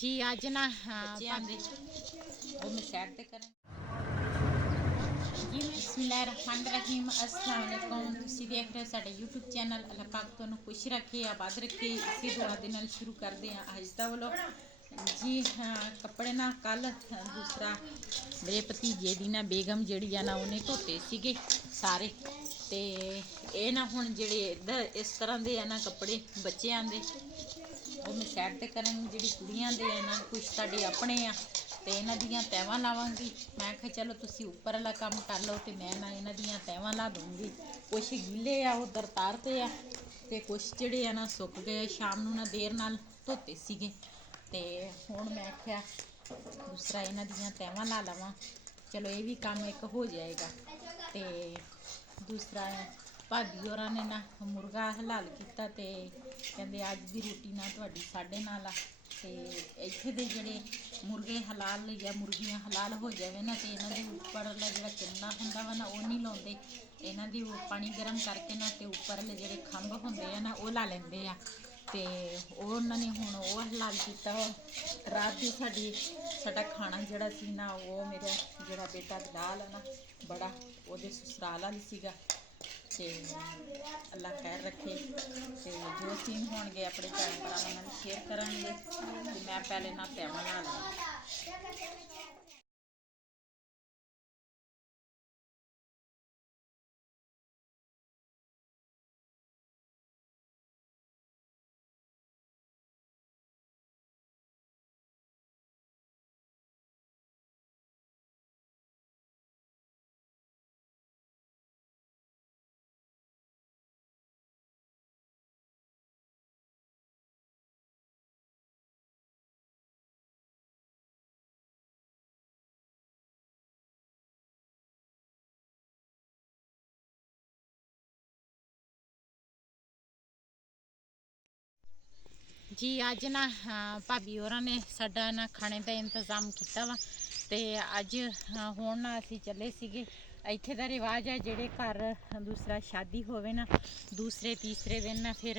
जी अज ना वो मैं साइड पे करें जी बिस्मिल्लाहिर्रहमानिर्रहीम अस्सलाम वालेकुम। तुसी देख रहे हो साडा यूट्यूब चैनल। अल्लाह पाक तुहानू खुश रखे आबाद रखे। इसी दुआ दे नाल शुरू करते हैं अज दा व्लॉग। जी कपड़े ना कल दूसरा मेरे भतीजे दी ना बेगम जिहड़ी आ ना उन्हें धोते सीगे सारे ते ये ना हुण जिहड़े इधर इस तरह दे ना कपड़े बच्चेआं दे वो मैं साइड ते करांगी। जिहड़ी कुड़ियां दे ना कुछ साडे अपने आ ते इन्हां दियां तैवां लावांगी। मैं आख्या चलो तुसी उपर वाला काम कर लो ते मैं ना इन्हां दियां तैवां ला दूँगी। कुछ गीले आ उधर तारते आ ते कुछ जिहड़े आ ना सुक गए शाम नूं ना देर नाल धोते सीगे ते हुण मैं आख्या दूसरा इन्हां दियां तैवां ला लवां। चलो ये भी काम एक हो जाएगा। ते दूसरा भाभी होरां ने ना मुर्गा हलाल किया ते कहंदे अज दी रोटी ना तुहाडी साडे नाल आ ते इत्थे दे जिहड़े मुर्गे हलाल या मुर्गियां हलाल हो जावे ना ते इन्हां दे उपरला जिहड़ा चुल्ला हुंदा वा ना ओह नहीं लाउंदे। इन्हां दी पानी गर्म करके ना ते उपरले जिहड़े खंभ हुंदे आ ना ओह ला लैंदे आ ते उन्हां ने हुण ओह हलाल कीता। रात दी साडा खाना जिहड़ा सी ना ओह मेरा जिहड़ा बेटा बिलाल है ना बड़ा ओहदे ससुराल वाली सीगा ते अल्लाह खैर रखे ते जो सीन होणगे अपने भैन भरावां नाल शेयर करांगे। ते मैं पहले ना तैवां ला लवां। जी अज ना भाभी होरां ने साडा ना खाने का इंतजाम किया वा ते अज हुण ना असीं चले सीगे। इत्थे दा रिवाज है जिहड़े घर दूसरा शादी होवे ना दूसरे तीसरे दिन ना फिर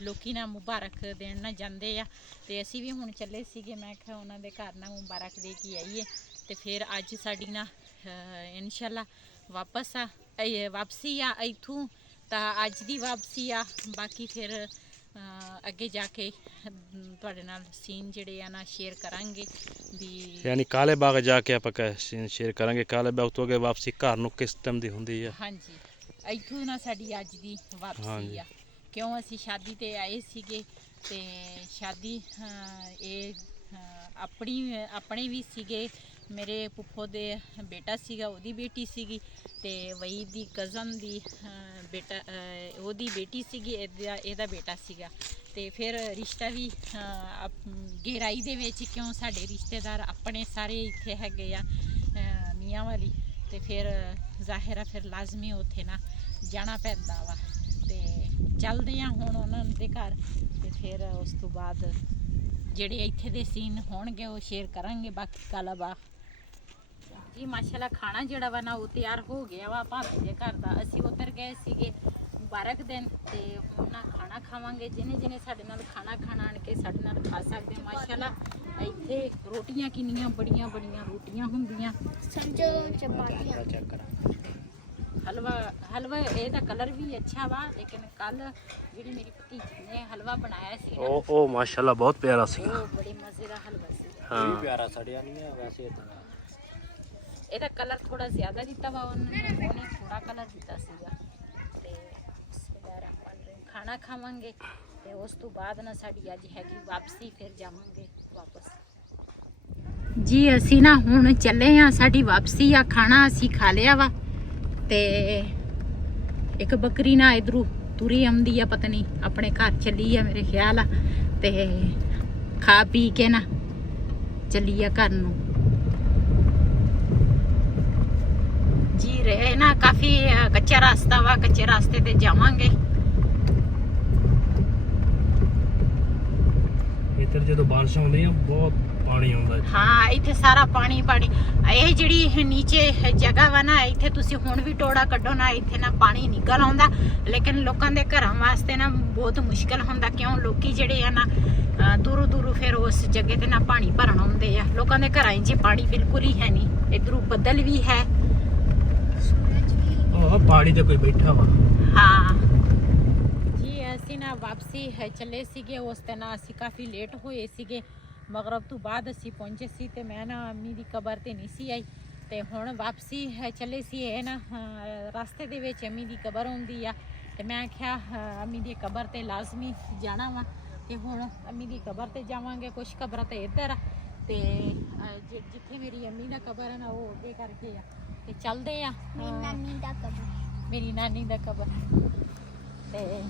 लोकी ना मुबारक देन ना जांदे आ ते असीं भी हुण चले सीगे। मैं आख्या उन्हां दे घर ना मुबारक दे के आईए ते फिर अज साडी ना इंशाअल्लाह वापसी आ इत्थों तां अज दी वापसी आ। बाकी फिर अगे जाके तुहाडे नाल सीन जिहड़े आ ना शेयर करांगे भी यानी काले बाग जाके आपां सीन शेयर करांगे। काले बाग तो अगे वापसी घर नूं किस टाइम दी हुंदी है? हाँ जी इत्थों ना साडी अज दी वापसी आ क्यों असीं शादी ते आए सीगे ते शादी अपने भी सीगे मेरे फुफ्फो दे बेटा सीगा ओहदी बेटी सीगी ते वही दी कज़न दी बेटा ओहदी बेटी सीगी एहदा बेटा सीगा ते फिर रिश्ता भी गहराई दे विच क्यों साडे रिश्तेदार अपने सारे इत्थे हैगे आ मियाँ वाली ते फिर जाहिर है फिर लाजमी उत्थे ना जाना पैंदा वा ते चलदे आ हुण उन्हां दे घर ते फिर उस तो बाद जिहड़े इत्थे दे सीन होणगे ओह शेयर करांगे। बाकी काला बाग जी माशाल्लाह खाना जिहड़ा वा ना वो तैयार हो गया वा भाभी दे घर दा। असीं उधर गए सीगे मुबारक दिन ते हुण ना खाना खावांगे। जिन्हें जिन्हें साडे नाल खाना खाना आण के साडे नाल खा सकदे। माशाल्लाह इत्थे रोटियां किन्नियां बड़ियां बड़ियां रोटियां हुंदियां समझो चपातियां चेक करा हलवा एदा कलर भी अच्छा वा लेकिन कल जिहड़ी मेरी भतीजी ने हलवा बनाया सी ना ओ माशाल्लाह बहुत प्यारा सी। बड़े मजे दा हलवा सी। हां प्यारा सड़िया नहीं है वैसे ਇਹਦਾ ਕਲਰ ਥੋੜਾ ਜ਼ਿਆਦਾ ਦਿੱਤਾ ਵਾ ਉਹਨੇ ਥੋੜਾ ਕਲਰ ਦਿੱਤਾ ਸੀਗਾ ਤੇ ਖਾਣਾ ਖਾਵਾਂਗੇ ਤੇ ਉਸ ਤੋਂ ਬਾਅਦ ਨਾ ਸਾਡੀ ਅੱਜ ਹੈਗੀ ਵਾਪਸੀ ਫਿਰ ਜਾਵਾਂਗੇ ਵਾਪਸ। ਜੀ ਅਸੀਂ ਨਾ ਹੁਣ ਚੱਲੇ ਆ ਸਾਡੀ ਵਾਪਸੀ ਆ। ਖਾਣਾ ਅਸੀਂ ਖਾ ਲਿਆ ਵਾ ਤੇ ਇੱਕ ਬੱਕਰੀ ਨਾ ਇਧਰੋਂ ਤੁਰੀ ਆਉਂਦੀ ਆ ਪਤਾ ਨਹੀਂ ਆਪਣੇ ਘਰ ਚੱਲੀ ਆ ਮੇਰੇ ਖਿਆਲ ਆ ਤੇ ਖਾ ਪੀ ਕੇ ਨਾ ਚੱਲੀ ਆ ਘਰ ਨੂੰ। जी रहे ना काफी कच्चा रास्ता वा कच्चे रास्ते ते जावांगे। इधर जो बारिश आउंदी है बहुत पानी आउंदा है। हाँ इत्थे सारा पानी पानी ਇਹ ਜਿਹੜੀ नीचे जगह वा ना इत्थे तुसी हुण भी टोड़ा कड्डो ना इत्थे ना पानी निकल आउंदा लेकिन लोकां दे घरां वास्ते ना बहुत मुश्किल हुंदा क्यों लोकी ਜਿਹੜੇ ਆ ਨਾ दूरों दूरों फिर ਉਸ ਜਗ੍ਹਾ ਤੇ ਨਾ ਪਾਣੀ ਭਰਨ ਆਉਂਦੇ ਆ। ਲੋਕਾਂ ਦੇ ਘਰਾਂ 'ਚ ਪਾਣੀ ਬਿਲਕੁਲ ਹੀ ਹੈ ਨਹੀਂ। ਇਧਰੋਂ ਬੱਦਲ ਵੀ ਹੈ। ਉਹ ਪਹਾੜੀ ਤੇ ਕੋਈ ਬੈਠਾ ਵਾ। ਹਾਂ ਜੀ ਅਸੀਂ ਨਾ ਵਾਪਸੀ ਚੱਲੇ ਸੀਗੇ। ਉਸ ਤੇ ਨਾ ਅਸੀਂ ਕਾਫੀ ਲੇਟ ਹੋਏ ਸੀਗੇ। ਮਗਰਬ ਤੋਂ ਬਾਅਦ ਅਸੀਂ ਪਹੁੰਚੇ ਸੀ ਤੇ ਮੈਂ ਨਾ ਅੰਮੀ ਦੀ ਕਬਰ ਤੇ ਨਹੀਂ ਸੀ ਆਈ ਤੇ ਹੁਣ ਵਾਪਸੀ ਚੱਲੇ ਸੀ। ਇਹ ਨਾ ਰਸਤੇ ਦੇ ਵਿੱਚ ਅੰਮੀ ਦੀ ਕਬਰ ਹੁੰਦੀ ਆ ਤੇ ਮੈਂ ਆਖਿਆ ਅੰਮੀ ਦੀ ਕਬਰ ਤੇ ਲਾਜ਼ਮੀ ਜਾਣਾ ਵਾ ਤੇ ਹੁਣ ਅੰਮੀ ਦੀ ਕਬਰ ਤੇ ਜਾਵਾਂਗੇ। ਕੁਛ ਕਬਰਾਂ ਤੇ ਇੱਧਰ ਆ ਤੇ ਜਿੱਥੇ ਮੇਰੀ ਅੰਮੀ ਦਾ ਕਬਰ ਹੈ ਨਾ ਉਹ ਅੱਗੇ ਕਰਕੇ ਆ ਤੇ ਚੱਲਦੇ ਆ। ਮੇਰੀ ਨਾਨੀ ਦਾ ਕਬਰ ਤੇ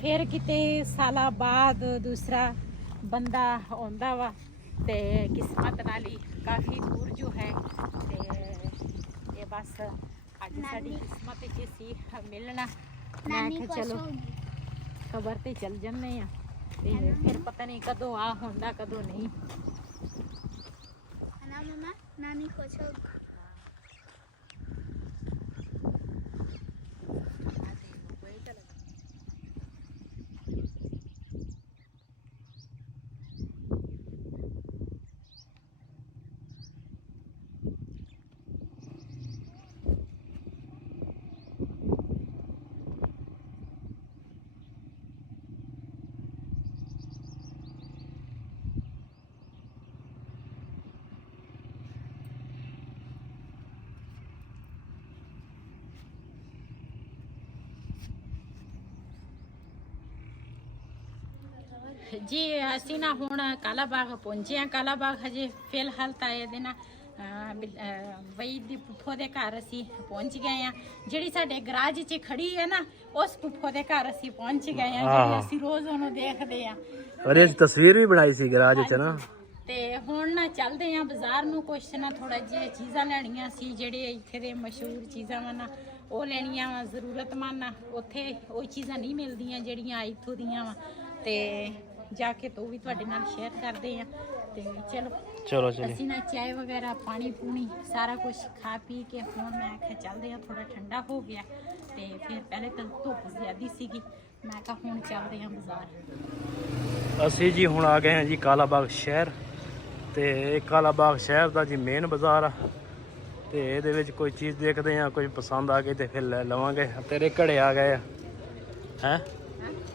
ਫਿਰ ਕਿਤੇ ਸਾਲਾਂ ਬਾਅਦ ਦੂਸਰਾ ਬੰਦਾ ਆਉਂਦਾ ਵਾ ਤੇ ਕਿਸਮਤ ਨਾਲ ਹੀ ਕਾਫੀ ਦੂਰ ਜੋ ਹੈ ਤੇ ਇਹ ਬਸ ਅੱਜ ਸਾਡੀ ਕਿਸਮਤ 'ਚ ਸੀ ਮਿਲਣਾ। ਮੈਂ ਕਿਹਾ ਚਲੋ ਕਬਰ ਤੇ ਚੱਲ ਜੰਨੇ ਆ ਤੇ ਫਿਰ ਪਤਾ ਨਹੀਂ ਕਦੋਂ ਆ ਹੁੰਦਾ ਕਦੋਂ ਨਹੀਂ। ਨਾਨੀ ਖੁਸ਼ ਹੋ ਜੀ ਅਸੀਂ ਨਾ ਹੁਣ ਕਾਲਾ ਬਾਗ ਪਹੁੰਚੇ ਆ। ਕਾਲਾ ਬਾਗ ਹਜੇ ਫਿਲਹਾਲ ਤਾਂ ਇਹਦੇ ਨਾ ਵਈਦ ਦੀ ਪੁੱਫੋ ਦੇ ਘਰ ਅਸੀਂ ਪਹੁੰਚ ਗਏ ਆ। ਜਿਹੜੀ ਸਾਡੇ ਗਰਾਜ 'ਚ ਖੜੀ ਹੈ ਨਾ ਉਸ ਪੁੱਫੋ ਦੇ ਘਰ ਅਸੀਂ ਪਹੁੰਚ ਗਏ ਆ ਜਿਹੜੀ ਅਸੀਂ ਰੋਜ਼ ਉਹਨੂੰ ਦੇਖਦੇ ਆ। ਅਰੇ ਤਸਵੀਰ ਵੀ ਬਣਾਈ ਸੀ ਗਰਾਜ 'ਚ ਨਾ। ਤੇ ਹੁਣ ਨਾ ਚੱਲਦੇ ਆ ਬਾਜ਼ਾਰ ਨੂੰ। ਕੁਛ ਨਾ ਥੋੜਾ ਜਿਹਾ ਚੀਜ਼ਾਂ ਲੈਣੀਆਂ ਸੀ ਜਿਹੜੇ ਇੱਥੇ ਦੇ ਮਸ਼ਹੂਰ ਚੀਜ਼ਾਂ ਵਾ ਨਾ ਉਹ ਲੈਣੀਆਂ ਵਾ ਜ਼ਰੂਰਤਮੰਦ ਆ। ਉੱਥੇ ਉਹ ਚੀਜ਼ਾਂ ਨਹੀਂ ਮਿਲਦੀਆਂ ਜਿਹੜੀਆਂ ਇੱਥੋਂ ਦੀਆਂ ਵਾ ਤੇ ਜਾ ਕੇ ਤੋਂ ਵੀ ਤੁਹਾਡੇ ਨਾਲ ਸ਼ੇਅਰ ਕਰਦੇ ਆ। ਤੇ ਚਲੋ ਅਸੀਂ ਨਾ ਚਾय ਵਗੈਰਾ ਪਾਣੀ ਪੂਣੀ ਸਾਰਾ ਕੁਝ ਖਾ ਪੀ ਕੇ ਹੁਣ ਮੈਂ ਆਖਿਆ ਚੱਲਦੇ ਆ। ਥੋੜਾ ਠੰਡਾ ਹੋ ਗਿਆ ਤੇ ਫਿਰ ਪਹਿਲੇ ਤਾਂ ਧੁੱਪ ਜ਼ਿਆਦੀ ਸੀਗੀ। ਮੈਂ ਕਿਹਾ ਹੁਣ ਚੱਲਦੇ ਆ ਬਾਜ਼ਾਰ। ਅਸੀਂ ਜੀ ਹੁਣ ਆ ਗਏ ਹਾਂ ਜੀ ਕਾਲਾ ਬਾਗ ਸ਼ਹਿਰ ਤੇ ਇਹ ਕਾਲਾ ਬਾਗ ਸ਼ਹਿਰ ਦਾ ਜੀ ਮੇਨ ਬਾਜ਼ਾਰ ਆ ਤੇ ਇਹਦੇ ਵਿੱਚ ਕੋਈ ਚੀਜ਼ ਦੇਖਦੇ ਆ ਕੋਈ ਪਸੰਦ ਆ ਗਈ ਤੇ ਫਿਰ ਲੈ ਲਵਾਂਗੇ। ਤੇਰੇ ਘੜੇ ਆ ਗਏ ਆ ਹੈ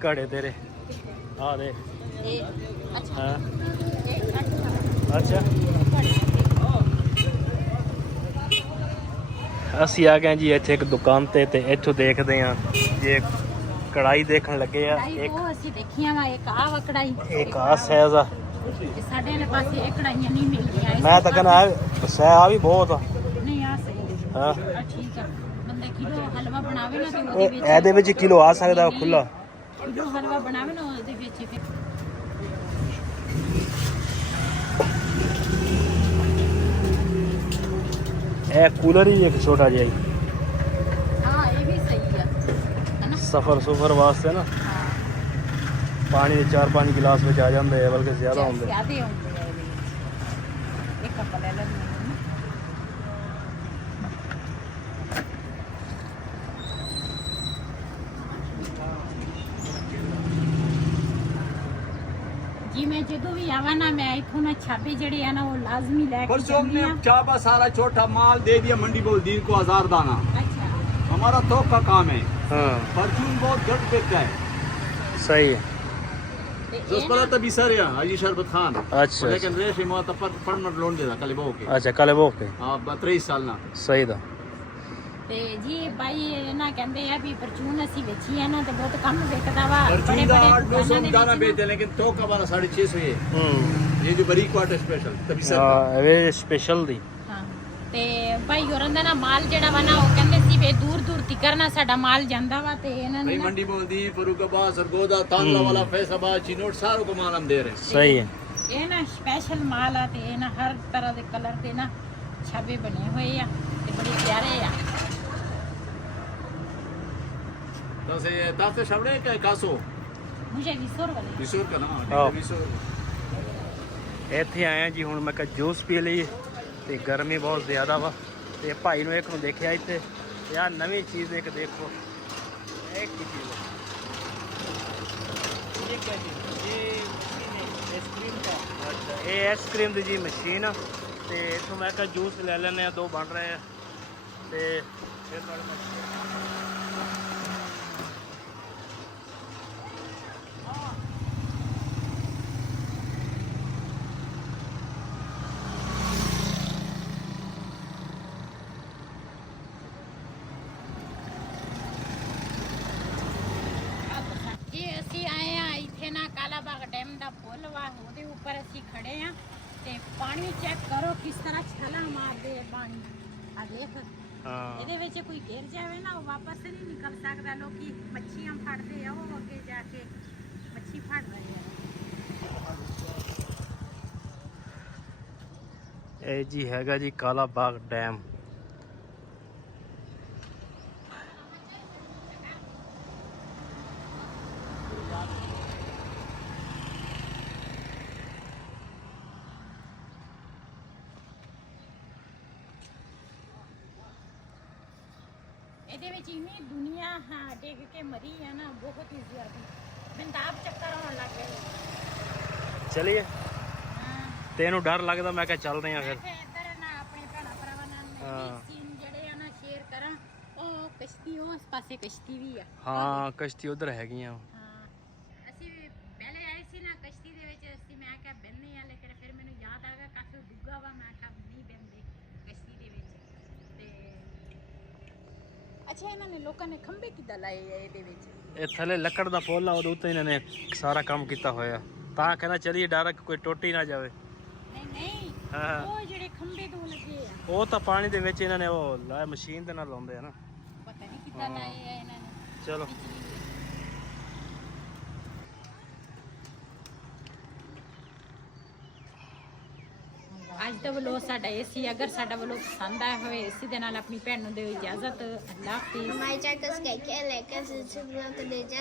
ਘੜੇ ਤੇਰੇ ਆ ਦੇ ਹਾਂ ਅੱਛਾ। ਅਸੀਂ ਆ ਗਏ ਜੀ ਇੱਥੇ ਇੱਕ ਦੁਕਾਨ ਤੇ ਇੱਥੋਂ ਦੇਖਦੇ ਆ ਜੇ ਕੜਾਈ ਦੇਖਣ ਲੱਗੇ ਆ। ਇੱਕ ਉਹ ਅਸੀਂ ਦੇਖੀਆਂ ਵਾ ਇੱਕ ਆ ਵਾ ਕੜਾਈ ਇੱਕ ਆ ਸਾਈਜ਼ ਆ। ਸਾਡੇ ਵਾਲੇ ਪਾਸੇ ਇਹ ਕੜਾਈਆਂ ਨਹੀਂ ਮਿਲਦੀਆਂ। ਮੈਂ ਤਾਂ ਕਹਿੰਦਾ ਸਹਿ ਆ ਵੀ ਬਹੁਤ ਆ। ਨਹੀਂ ਆ ਸਹੀ ਹਾਂ ਆ ਠੀਕ ਆ। ਬੰਦਾ ਕਿਲੋ ਹਲਵਾ ਬਣਾਵੇ ਨਾ ਤੇ ਉਹਦੇ ਵਿੱਚ ਇਹਦੇ ਵਿੱਚ ਕਿਲੋ ਆ ਸਕਦਾ ਖੁੱਲਾ। ਕਿਲੋ ਹਲਵਾ ਬਣਾਵੇ ਨਾ ਉਹਦੇ ਵਿੱਚ ਫਿਰ ਇਹ ਕੂਲਰ ਹੀ ਇੱਕ ਛੋਟਾ ਜਿਹਾ ਹੀ ਹਾਂ ਇਹ ਵੀ ਸਹੀ ਆ ਹਨਾ। ਸਫਰ ਵਾਸਤੇ ਨਾ ਹਾਂ ਪਾਣੀ ਦੇ 4-5 ਗਿਲਾਸ ਵਿੱਚ ਆ ਜਾਂਦੇ ਆ ਬਲਕਿ ਜ਼ਿਆਦਾ ਹੁੰਦੇ। ਜ਼ਿਆਦੇ ਹੁੰਦੇ ਆ ਇਹਦੇ ਵਿੱਚ। ਇੱਕ ਕੱਪ ਲੈ ਲੈਂਦੇ ਹਾਂ जी। मैं जो भी आवा ना मैं इथों ना छापे जड़े है ना वो लाजमी लेके परसों जानी हमने आ। चापा सारा छोटा माल दे दिया मंडी बोलदीन को 1000 दाना। अच्छा हमारा थोक का काम है। हाँ परचून बहुत घट बिकता है। सही है। ते जो ये पता ना- तभी सर है हाजी शरबत खान। अच्छा लेकिन रेश माता पर परमनंट लोन देता कल बो के। अच्छा कल वो के हां 23 साल ना। सही था। ਤੇ ਜੀ ਬਾਈ ਨਾ ਕਹਿੰਦੇ ਆ ਵੀ ਪਰਚੂਨ ਅਸੀਂ ਵੇਚੀ ਆ ਨਾ ਤੇ ਬਹੁਤ ਕੰਮ ਵਿਕਦਾ ਵਾ। परचून का 800 ਦੁਕਾਨਾਂ ਦੇ दाना ਵਿੱਚ बेचते हैं लेकिन थोक का वाला 650 है। ये जो बरीक क्वार्टर स्पेशल तभी सर। ਹਾਂ ਇਹ ਸਪੈਸ਼ਲ ਦੀ ਹਾਂ ਤੇ ਭਾਈ ਹੋਰਾਂ ਦਾ ਨਾ ਮਾਲ ਜਿਹੜਾ ਵਾ ਨਾ ਉਹ ਕਹਿੰਦੇ ਸੀ ਵੀ ਦੂਰ ਦੂਰ ਤਿਕਰ ਨਾ ਸਾਡਾ ਮਾਲ ਜਾਂਦਾ ਵਾ ਤੇ ਇਹਨਾਂ ਨੇ भाई ਨਾ मंडी बोलदीन फरूखाबाद सरगोदा तांला वाला फैसलाबाद चिनोट सारों को माल हम दे रहे हैं। ਸਹੀ ਹੈ। ਇਹ ਨਾ ਸਪੈਸ਼ਲ ਮਾਲ ਆ ਤੇ ਇਹ ਨਾ ਹਰ ਤਰ੍ਹਾਂ ਦੇ ਕਲਰ ਦੇ ਨਾ ਛਾਬੇ ਬਣੇ ਹੋਏ ਆ ਤੇ ਬੜੇ ਪਿਆਰੇ ਆ। तो से दाते शबड़े का कासो ਮੁਝੇ ਵਿਸੋਰ ਵਾਲੇ विशोर का ना हाँ। विशोर। ਇੱਥੇ ਆਏ ਆ ਜੀ ਹੁਣ ਮੈਂ ਕਿਹਾ ਜੂਸ ਪੀ ਲਈਏ ਤੇ ਗਰਮੀ ਬਹੁਤ ਜ਼ਿਆਦਾ ਵਾ ਤੇ ਭਾਈ ਨੂੰ ਇੱਕ ਨੂੰ ਦੇਖਿਆ ਇੱਥੇ ਤੇ ਆਹ ਨਵੀਂ ਚੀਜ਼ ਇੱਕ ਦੇਖੋ ਇਹ ਕੀ ਚੀਜ਼ ਹੈ। ये क्या चीज़? ये आइसक्रीम का। अच्छा ਇਹ ਆਈਸਕ੍ਰੀਮ ਦੀ ਜੀ ਮਸ਼ੀਨ ਤੇ ਇੱਥੋਂ ਮੈਂ ਕਿਹਾ ਜੂਸ ਲੈ ਲੈਂਦੇ ਆ, 2 ਬਣ ਰਹੇ ਆ ਤੇ ਫਿਰ ਤੁਹਾਡੇ ਨਾਲ ਜੀ ਅਸੀਂ ਆਏ ਆ ਇੱਥੇ ਨਾ ਕਾਲਾ ਬਾਗ ਡੈਮ ਦਾ ਪੁੱਲ ਵਾ, ਉਹਦੇ ਉੱਪਰ ਅਸੀਂ ਖੜੇ ਆ ਤੇ ਪਾਣੀ ਚੈੱਕ ਕਰੋ ਕਿਸ ਤਰ੍ਹਾਂ ਛਾਲਾਂ ਮਾਰਦੇ ਆ ਪਾਣੀ। ਆ ਦੇਖ, ਹਾਂ ਇਹਦੇ ਵਿੱਚ ਕੋਈ ਗਿਰ ਜਾਵੇ ਨਾ ਉਹ ਵਾਪਸ ਨਹੀਂ ਨਿਕਲ ਸਕਦਾ। ਲੋਕੀ ਮੱਛੀਆਂ ਫੜਦੇ ਆ, ਉਹ ਅੱਗੇ ਜਾ ਕੇ ਮੱਛੀ ਫੜ ਰਹੇ ਆ। ਇਹ ਜੀ ਹੈਗਾ ਜੀ ਕਾਲਾ ਬਾਗ ਡੈਮ। ਇਹਦੇ ਵਿੱਚ ਇੰਨੀ ਦੁਨੀਆ ਡਿੱਗ ਕੇ ਮਰੀ ਆ ਨਾ, ਬਹੁਤ ਹੀ ਜ਼ਿਆਦਾ। ਮੈਨੂੰ ਤਾਂ ਆਪ ਚੱਕਰ ਆਉਣ ਲੱਗ ਗਏ। ਚਲਿਏ, ਹਾਂ ਤੇ ਇਹਨੂੰ ਡਰ ਲੱਗਦਾ, ਮੈਂ ਕਿਹਾ ਚੱਲਦੇ ਆ ਫਿਰ। ਇੱਥੇ ਇੱਧਰ ਨਾ ਆਪਣੇ ਭੈਣਾਂ ਭਰਾਵਾਂ ਨਾਲ ਹਾਂ। ਸੀਨ ਜਿਹੜੇ ਆ ਨਾ ਸ਼ੇਅਰ ਕਰਾਂ। ਉਹ ਕਸ਼ਤੀ, ਉਸ ਪਾਸੇ ਕਸ਼ਤੀ ਵੀ ਆ। ਹਾਂ ਕਸ਼ਤੀ ਉਧਰ ਹੈਗੀਆਂ। ਹਾਂ ਅਸੀਂ ਪਹਿਲੇ ਆਏ ਸੀ ਨਾ ਕਸ਼ਤੀ ਦੇ ਵਿੱਚ, ਅਸੀਂ ਮੈਂ ਕਿਹਾ ਬਹਿੰਦੇ ਆ, ਲੇਕਿਨ ਫਿਰ ਮੈਨੂੰ ਯਾਦ ਆ ਗਿਆ ਕਾਫੀ ਡੂੰਘਾ ਵਾ, ਮੈਂ ਕਿਹਾ ਨਹੀਂ ਬਹਿੰਦੇ ਕਸ਼ਤੀ ਦੇ ਵਿੱਚ। ਤੇ ਅੱਛਾ, ਇਹਨਾਂ ਨੇ ਲੋਕਾਂ ਨੇ ਖੰਭੇ ਕਿੱਦਾਂ ਲਾਏ ਆ ਇਹਦੇ ਵਿੱਚ? ਇਹ ਥੱਲੇ ਲੱਕੜ ਦਾ ਪੁੱਲ ਆ, ਉਹਦੇ ਉੱਤੇ ਇਹਨਾਂ ਨੇ ਸਾਰਾ ਕੰਮ ਕੀਤਾ ਹੋਇਆ, ਤਾਂ ਕਹਿੰਦਾ ਚਲੀਏ ਡਰ ਕੋਈ ਟੁੱਟ ਹੀ ਨਾ ਜਾਵੇ। ਨਹੀਂ ਨਹੀਂ, ਹਾਂ। ਉਹ ਜਿਹੜੇ ਖੰਭੇ ਤੋਂ ਲੱਗੇ ਆ, ਉਹ ਤਾਂ ਪਾਣੀ ਦੇ ਵਿੱਚ ਇਹਨਾਂ ਨੇ ਉਹ ਲਾਇਆ, ਮਸ਼ੀਨ ਦੇ ਨਾਲ ਲਾਉਂਦੇ ਆ ਨਾ। ਪਤਾ ਨਹੀਂ ਕਿੱਦਾਂ ਲਾਏ ਆ ਇਹਨਾਂ ਨੇ। ਚਲੋ ਅੱਜ ਦਾ ਵਲੋਗ ਸਾਡਾ ਇਹ ਸੀ। ਅਗਰ ਸਾਡਾ ਵਲੋਗ ਪਸੰਦ ਆਇਆ ਹੋਵੇ, ਇਸੇ ਦੇ ਨਾਲ ਆਪਣੀ ਭੈਣ ਨੂੰ ਦਿਓ ਇਜਾਜ਼ਤ। ਅੱਲਾ ਹਾਫਿਜ਼। हमारे चैनल को सब्सक्राइब किया, लाइक किया, सब्सक्राइब कर दीजिए।